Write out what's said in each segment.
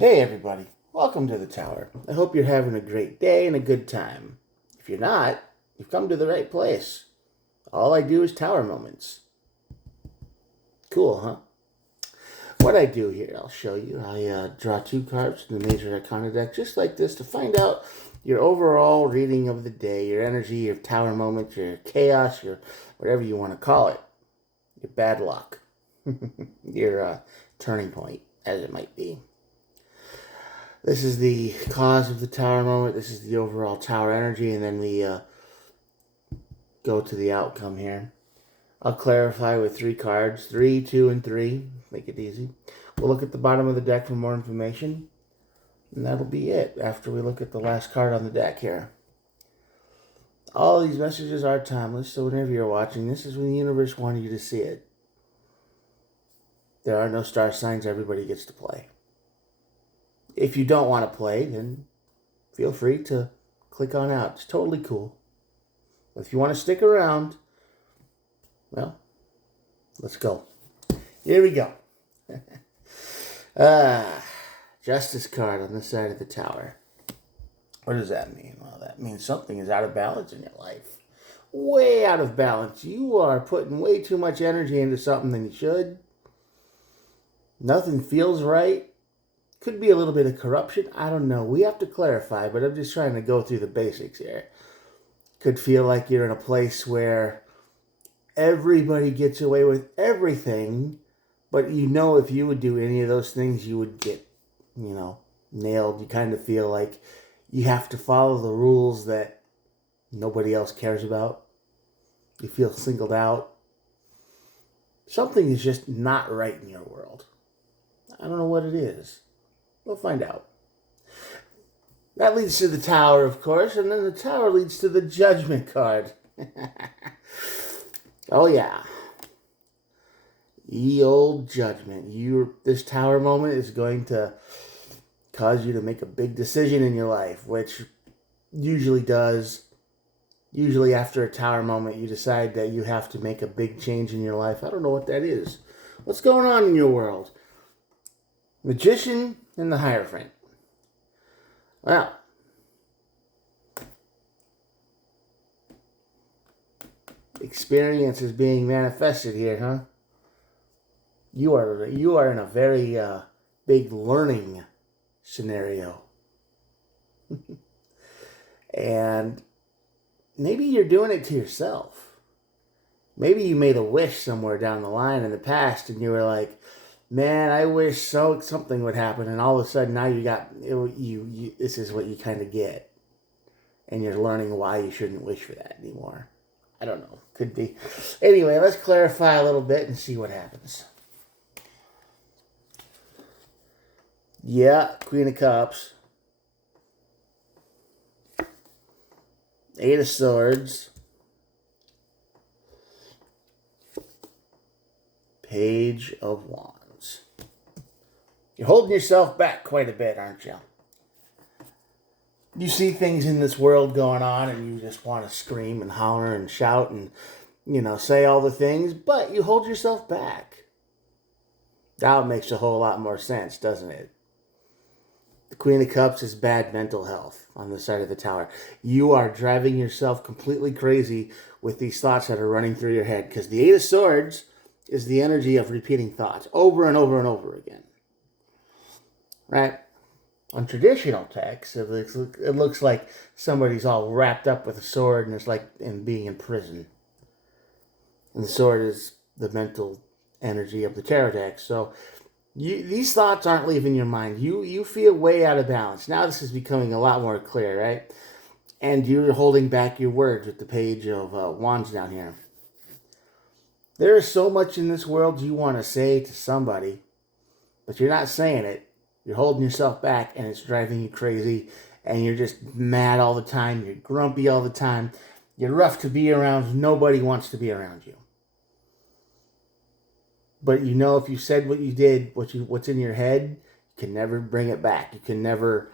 Hey everybody, welcome to the tower. I hope you're having a great day and a good time. If you're not, you've come to the right place. All I do is tower moments. Cool, huh? What I do here, I'll show you. I draw two cards from the Major Arcana deck just like this to find out your overall reading of the day, your energy, your tower moment, your chaos, your whatever you want to call it. Your bad luck. Your turning point, as it might be. This is the cause of the tower moment. This is the overall tower energy, and then we go to the outcome here. I'll clarify with three cards, 3, 2, and 3. Make it easy. We'll look at the bottom of the deck for more information, and that'll be it after we look at the last card on the deck here. All these messages are timeless, so whenever you're watching, this is when the universe wanted you to see it. There are no star signs. Everybody gets to play. If you don't want to play, then feel free to click on out. It's totally cool. But if you want to stick around, well, let's go. Here we go. Justice card on this side of the tower. What does that mean? Well, that means something is out of balance in your life. Way out of balance. You are putting way too much energy into something than you should. Nothing feels right. Could be a little bit of corruption. I don't know. We have to clarify, but I'm just trying to go through the basics here. Could feel like you're in a place where everybody gets away with everything, but you know if you would do any of those things, you would get, nailed. You kind of feel like you have to follow the rules that nobody else cares about. You feel singled out. Something is just not right in your world. I don't know what it is. We'll find out. That leads to the tower, of course, and then the tower leads to the judgment card. Oh, yeah. Ye old judgment. This tower moment is going to cause you to make a big decision in your life, which usually does. Usually after a tower moment, you decide that you have to make a big change in your life. I don't know what that is. What's going on in your world? Magician and the Hierophant. Well, experience is being manifested here, huh? You are in a very big learning scenario. And maybe you're doing it to yourself. Maybe you made a wish somewhere down the line in the past and you were like, man, I wish something would happen, and all of a sudden now this is what you kind of get, and you're learning why you shouldn't wish for that anymore. I don't know, could be. Anyway, let's clarify a little bit and see what happens. Yeah, Queen of Cups, Eight of Swords, Page of Wands. You're holding yourself back quite a bit, aren't you? You see things in this world going on and you just want to scream and holler and shout and, say all the things, but you hold yourself back. Now it makes a whole lot more sense, doesn't it? The Queen of Cups is bad mental health on the side of the tower. You are driving yourself completely crazy with these thoughts that are running through your head, because the Eight of Swords is the energy of repeating thoughts over and over and over again. Right? On traditional texts, it looks like somebody's all wrapped up with a sword and it's like being in prison. And the sword is the mental energy of the tarot deck. So these thoughts aren't leaving your mind. You feel way out of balance. Now this is becoming a lot more clear, right? And you're holding back your words with the Page of Wands down here. There is so much in this world you want to say to somebody, but you're not saying it. You're holding yourself back, and it's driving you crazy, and you're just mad all the time. You're grumpy all the time. You're rough to be around. Nobody wants to be around you. But if you said what you did, what's in your head, you can never bring it back. You can never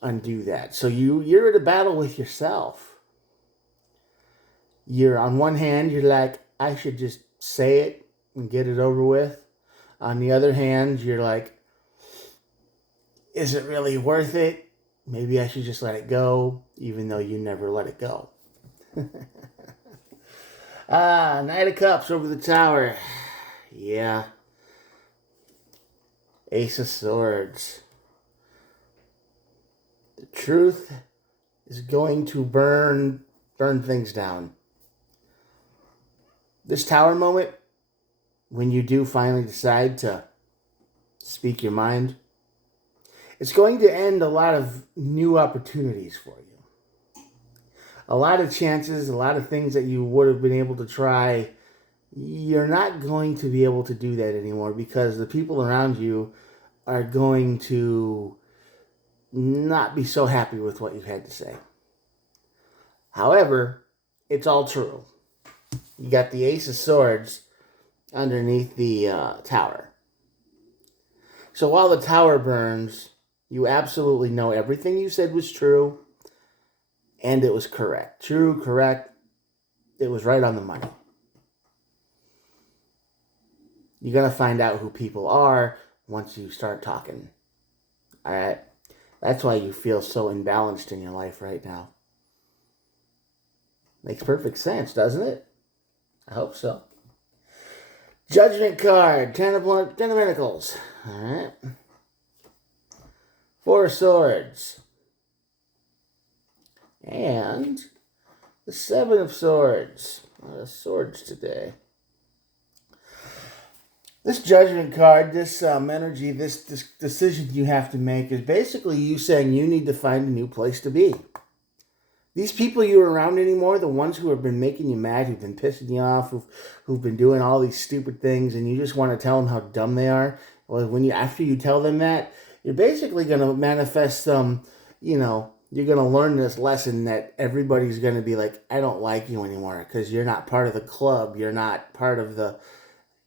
undo that. So you're at a battle with yourself. You're on one hand, you're like, I should just say it and get it over with. On the other hand, you're like, is it really worth it? Maybe I should just let it go, even though you never let it go. Knight of Cups over the tower. Yeah. Ace of Swords. The truth is going to burn things down. This tower moment, when you do finally decide to speak your mind, it's going to end a lot of new opportunities for you. A lot of chances, a lot of things that you would have been able to try, you're not going to be able to do that anymore because the people around you are going to not be so happy with what you had to say. However, it's all true. You got the Ace of Swords underneath the tower. So while the tower burns, you absolutely know everything you said was true, and it was correct. True, correct. It was right on the money. You're going to find out who people are once you start talking. All right? That's why you feel so imbalanced in your life right now. Makes perfect sense, doesn't it? I hope so. Judgment card. Ten of Pentacles. All right. Four of Swords. And the Seven of Swords. A lot of swords today. This Judgment card, this energy, this decision you have to make is basically you saying you need to find a new place to be. These people you're around anymore, the ones who have been making you mad, who've been pissing you off, who've been doing all these stupid things, and you just want to tell them how dumb they are. Well, after you tell them that, you're basically going to manifest some, you're going to learn this lesson that everybody's going to be like, I don't like you anymore because you're not part of the club. You're not part of the...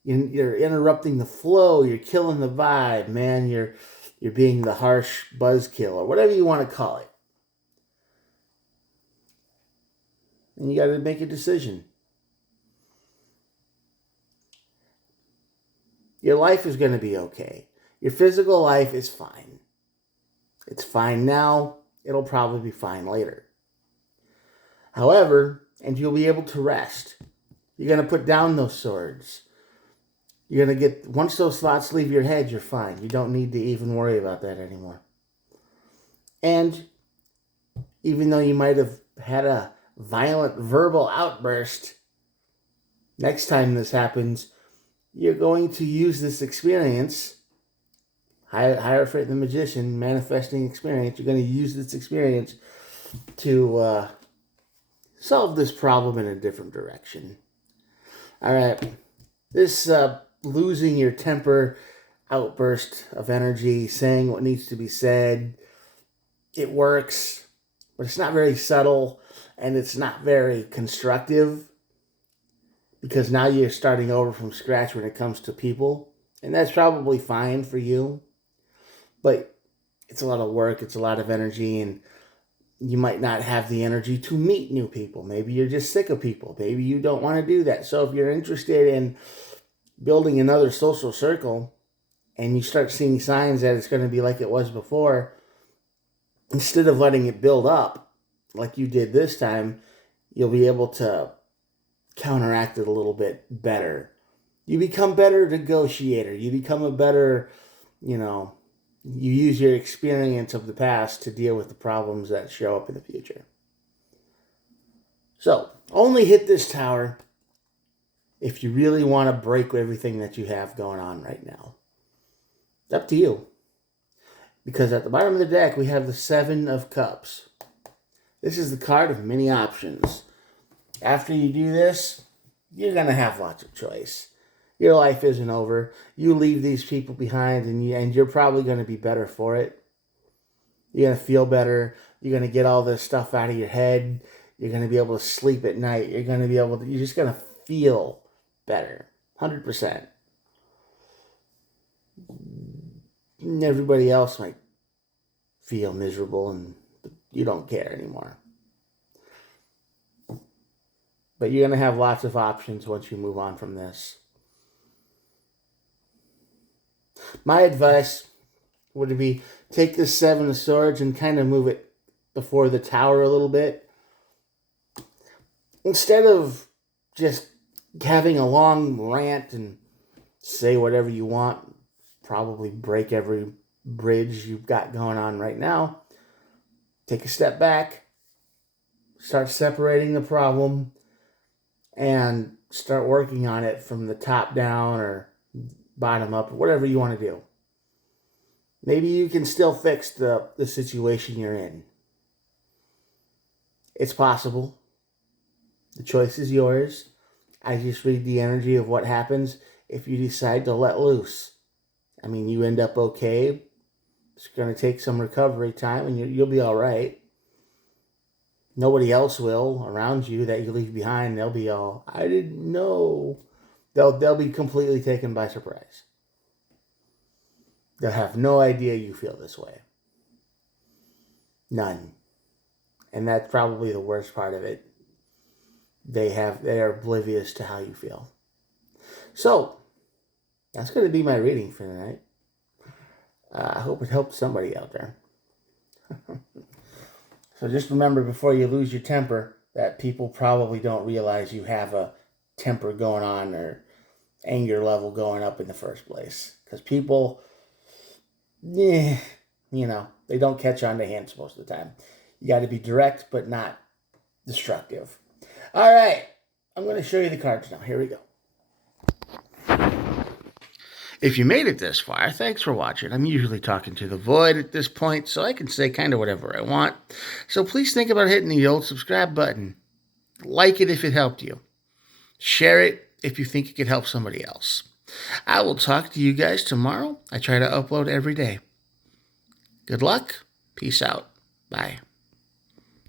You're interrupting the flow. You're killing the vibe, man. You're being the harsh buzzkill or whatever you want to call it. And you got to make a decision. Your life is going to be okay. Your physical life is fine. It's fine now. It'll probably be fine later. However, and you'll be able to rest. You're going to put down those swords. You're going to get, once those thoughts leave your head, you're fine. You don't need to even worry about that anymore. And even though you might have had a violent verbal outburst, next time this happens, you're going to use this experience, Hierophant the Magician, manifesting experience, you're going to use this experience to solve this problem in a different direction. All right. This losing your temper outburst of energy, saying what needs to be said, it works, but it's not very subtle and it's not very constructive because now you're starting over from scratch when it comes to people, and that's probably fine for you, but it's a lot of work, it's a lot of energy, and you might not have the energy to meet new people. Maybe you're just sick of people. Maybe you don't want to do that. So if you're interested in building another social circle and you start seeing signs that it's going to be like it was before, instead of letting it build up like you did this time, you'll be able to counteract it a little bit better. You become a better negotiator. You become a better, you use your experience of the past to deal with the problems that show up in the future. So, only hit this tower if you really want to break everything that you have going on right now. It's up to you. Because at the bottom of the deck, we have the Seven of Cups. This is the card of many options. After you do this, you're going to have lots of choice. Your life isn't over. You leave these people behind, and you're probably going to be better for it. You're going to feel better. You're going to get all this stuff out of your head. You're going to be able to sleep at night. You're just going to feel better. 100%. Everybody else might feel miserable, and you don't care anymore. But you're going to have lots of options once you move on from this. My advice, would it be take this Seven of Swords and kind of move it before the Tower a little bit? Instead of just having a long rant and say whatever you want, probably break every bridge you've got going on right now, take a step back, start separating the problem, and start working on it from the top down or bottom up, or whatever you want to do. Maybe you can still fix the situation you're in. It's possible. The choice is yours. I just read the energy of what happens if you decide to let loose. I mean, you end up okay. It's going to take some recovery time, and you'll be all right. Nobody else will around you that you leave behind. They'll be all, I didn't know. They'll be completely taken by surprise. They'll have no idea you feel this way. None. And that's probably the worst part of it. They are oblivious to how you feel. So, that's going to be my reading for tonight. I hope it helped somebody out there. So just remember, before you lose your temper, that people probably don't realize you have a temper going on or anger level going up in the first place. Because people, they don't catch on to hints most of the time. You got to be direct, but not destructive. All right, I'm going to show you the cards now. Here we go. If you made it this far, thanks for watching. I'm usually talking to the void at this point, so I can say kind of whatever I want. So please think about hitting the old subscribe button. Like it if it helped you. Share it if you think it could help somebody else. I will talk to you guys tomorrow. I try to upload every day. Good luck. Peace out. Bye.